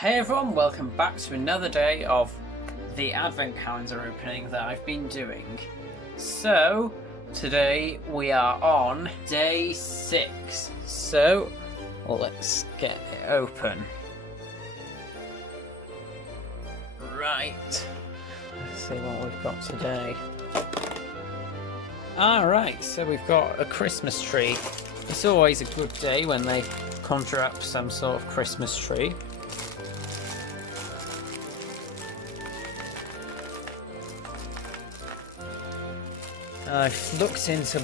Hey everyone, welcome back to another day of the advent calendar opening that I've been doing. So, today we are on day 6. So, let's get it open. Right, let's see what we've got today. Alright, so we've got a Christmas tree. It's always a good day when they conjure up some sort of Christmas tree. I've looked into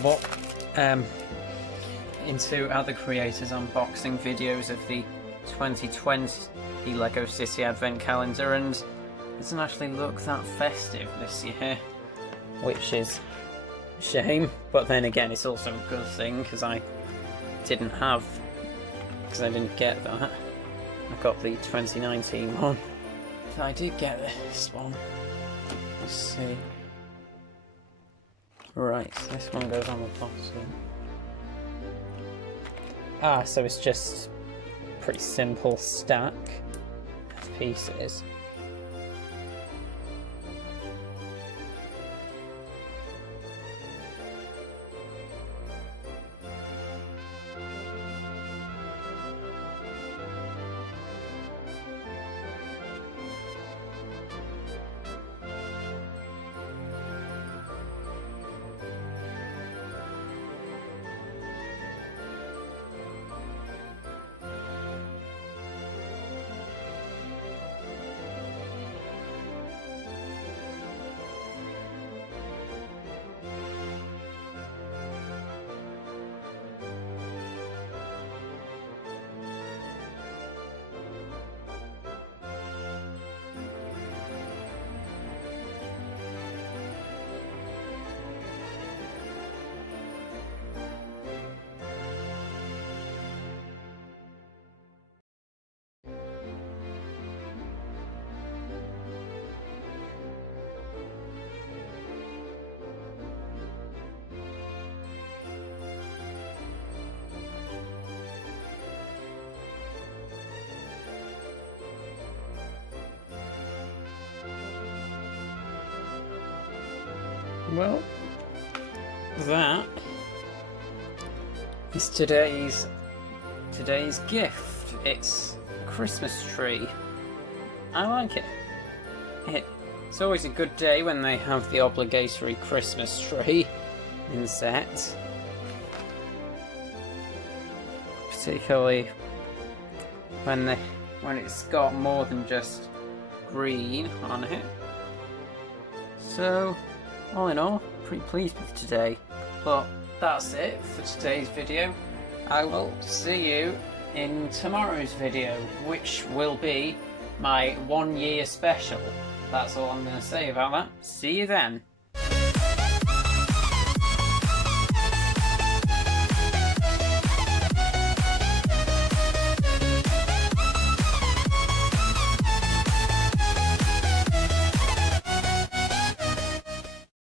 into other creators' unboxing videos of the 2020 Lego City Advent Calendar, and it doesn't actually look that festive this year, which is a shame. But then again, it's also a good thing because I didn't get that. I got the 2019 one, so I did get this one. Let's see. Right, so this one goes on the bottom. So it's just a pretty simple stack of pieces. Well, that is today's gift. It's a Christmas tree. I like it. It's always a good day when they have the obligatory Christmas tree in set. Particularly when it's got more than just green on it. So, all in all, pretty pleased with today. But that's it for today's video. I will see you in tomorrow's video, which will be my 1 year special. That's all I'm going to say about that. See you then.